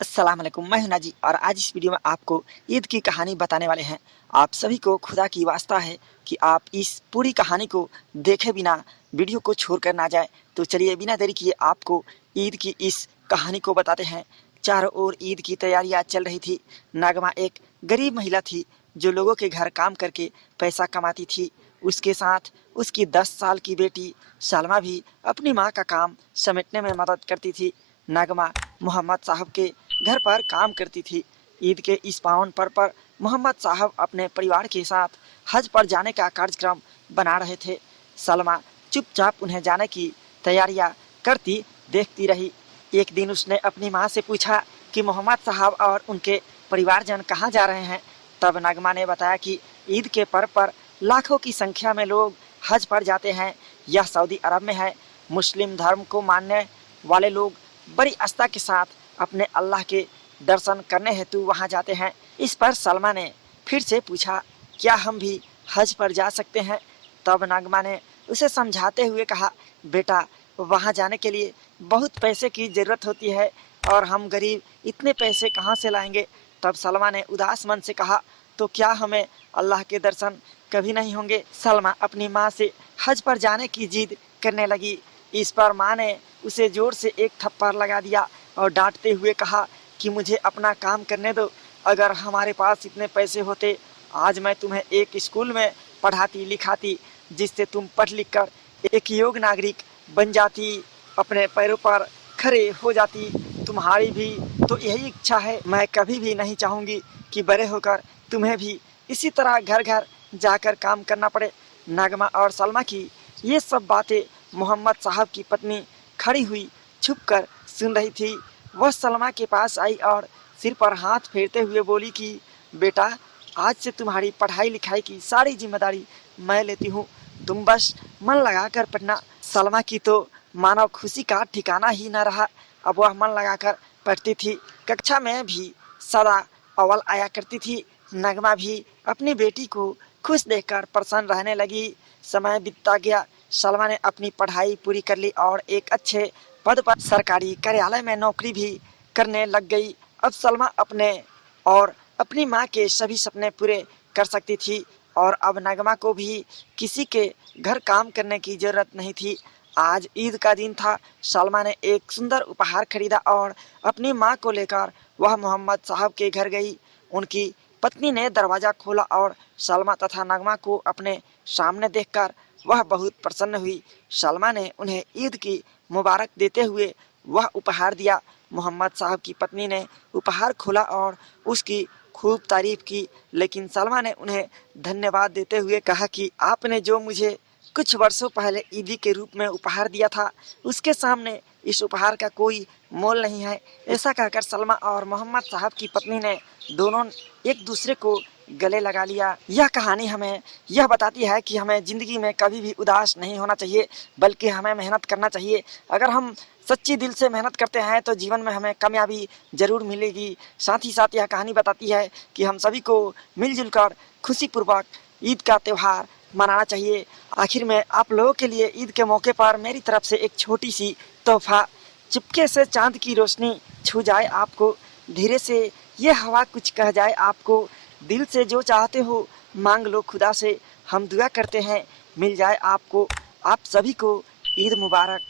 अस्सलाम वालेकुम, मैं हूं नाजी और आज इस वीडियो में आपको ईद की कहानी बताने वाले हैं। आप सभी को खुदा की वास्ता है कि आप इस पूरी कहानी को देखे बिना वीडियो को छोड़कर ना जाए। तो चलिए बिना देरी किए आपको ईद की इस कहानी को बताते हैं। चारों ओर ईद की तैयारियां चल रही थी। नगमा एक गरीब महिला थी जो लोगों के घर काम करके पैसा कमाती थी। उसके साथ उसकी 10 साल की बेटी सलमा भी अपनी माँ का काम समेटने में मदद करती थी। नगमा मोहम्मद साहब के घर पर काम करती थी। ईद के इस पावन पर्व पर मोहम्मद साहब अपने परिवार के साथ हज पर जाने का कार्यक्रम बना रहे थे। सलमा चुपचाप उन्हें जाने की तैयारियां करती देखती रही। एक दिन उसने अपनी माँ से पूछा कि मोहम्मद साहब और उनके परिवारजन कहाँ जा रहे हैं। तब नगमा ने बताया कि ईद के पर्व पर लाखों की संख्या में लोग हज पर जाते हैं। यह सऊदी अरब में है। मुस्लिम धर्म को मानने वाले लोग बड़ी आस्था के साथ अपने अल्लाह के दर्शन करने हेतु वहां जाते हैं। इस पर सलमा ने फिर से पूछा, क्या हम भी हज पर जा सकते हैं? तब नगमा ने उसे समझाते हुए कहा, बेटा वहां जाने के लिए बहुत पैसे की जरूरत होती है और हम गरीब इतने पैसे कहाँ से लाएंगे। तब सलमा ने उदास मन से कहा, तो क्या हमें अल्लाह के दर्शन कभी नहीं होंगे? सलमा अपनी माँ से हज पर जाने की जिद करने लगी। इस पर माँ ने उसे जोर से एक थप्पड़ लगा दिया और डांटते हुए कहा कि मुझे अपना काम करने दो। अगर हमारे पास इतने पैसे होते आज मैं तुम्हें एक स्कूल में पढ़ाती लिखाती जिससे तुम पढ़ लिख कर एक योग्य नागरिक बन जाती, अपने पैरों पर खड़े हो जाती। तुम्हारी भी तो यही इच्छा है। मैं कभी भी नहीं चाहूँगी कि बड़े होकर तुम्हें भी इसी तरह घर घर जाकर काम करना पड़े। नगमा और सलमा की ये सब बातें मोहम्मद साहब की पत्नी खड़ी हुई छुपकर सुन रही थी। वह सलमा के पास आई और सिर पर हाथ फेरते हुए बोली कि बेटा आज से तुम्हारी पढ़ाई लिखाई की सारी जिम्मेदारी मैं लेती हूँ। तुम बस मन लगाकर पढ़ना। सलमा की तो मानव खुशी का ठिकाना ही न रहा। अब वह मन लगाकर पढ़ती थी। कक्षा में भी सदा अव्वल आया करती थी। नगमा भी अपनी बेटी को खुश देखकर प्रसन्न रहने लगी। समय बीतता गया। सलमा ने अपनी पढ़ाई पूरी कर ली और एक अच्छे पद पर सरकारी कार्यालय में नौकरी भी करने लग गई। अब सलमा अपने और अपनी माँ के सभी सपने पूरे कर सकती थी और अब नगमा को भी किसी के घर काम करने की जरूरत नहीं थी। आज ईद का दिन था। सलमा ने एक सुंदर उपहार खरीदा और अपनी माँ को लेकर वह मोहम्मद साहब के घर गई। उनकी पत्नी ने दरवाजा खोला और सलमा तथा नगमा को अपने सामने देखकर वह बहुत प्रसन्न हुई। सलमा ने उन्हें ईद की मुबारक देते हुए वह उपहार दिया। मोहम्मद साहब की पत्नी ने उपहार खोला और उसकी खूब तारीफ की, लेकिन सलमा ने उन्हें धन्यवाद देते हुए कहा कि आपने जो मुझे कुछ वर्षों पहले ईदी के रूप में उपहार दिया था उसके सामने इस उपहार का कोई मोल नहीं है। ऐसा कहकर सलमा और मोहम्मद साहब की पत्नी ने दोनों एक दूसरे को गले लगा लिया। यह कहानी हमें यह बताती है कि हमें ज़िंदगी में कभी भी उदास नहीं होना चाहिए, बल्कि हमें मेहनत करना चाहिए। अगर हम सच्ची दिल से मेहनत करते हैं तो जीवन में हमें कामयाबी ज़रूर मिलेगी। साथ ही साथ यह कहानी बताती है कि हम सभी को मिलजुल कर खुशीपूर्वक ईद का त्यौहार मनाना चाहिए। आखिर में आप लोगों के लिए ईद के मौके पर मेरी तरफ से एक छोटी सी तोहफा। चुपके से चांद की रोशनी छू जाए आपको, धीरे से ये हवा कुछ कह जाए आपको, दिल से जो चाहते हो मांग लो खुदा से। हम दुआ करते हैं मिल जाए आपको। आप सभी को ईद मुबारक।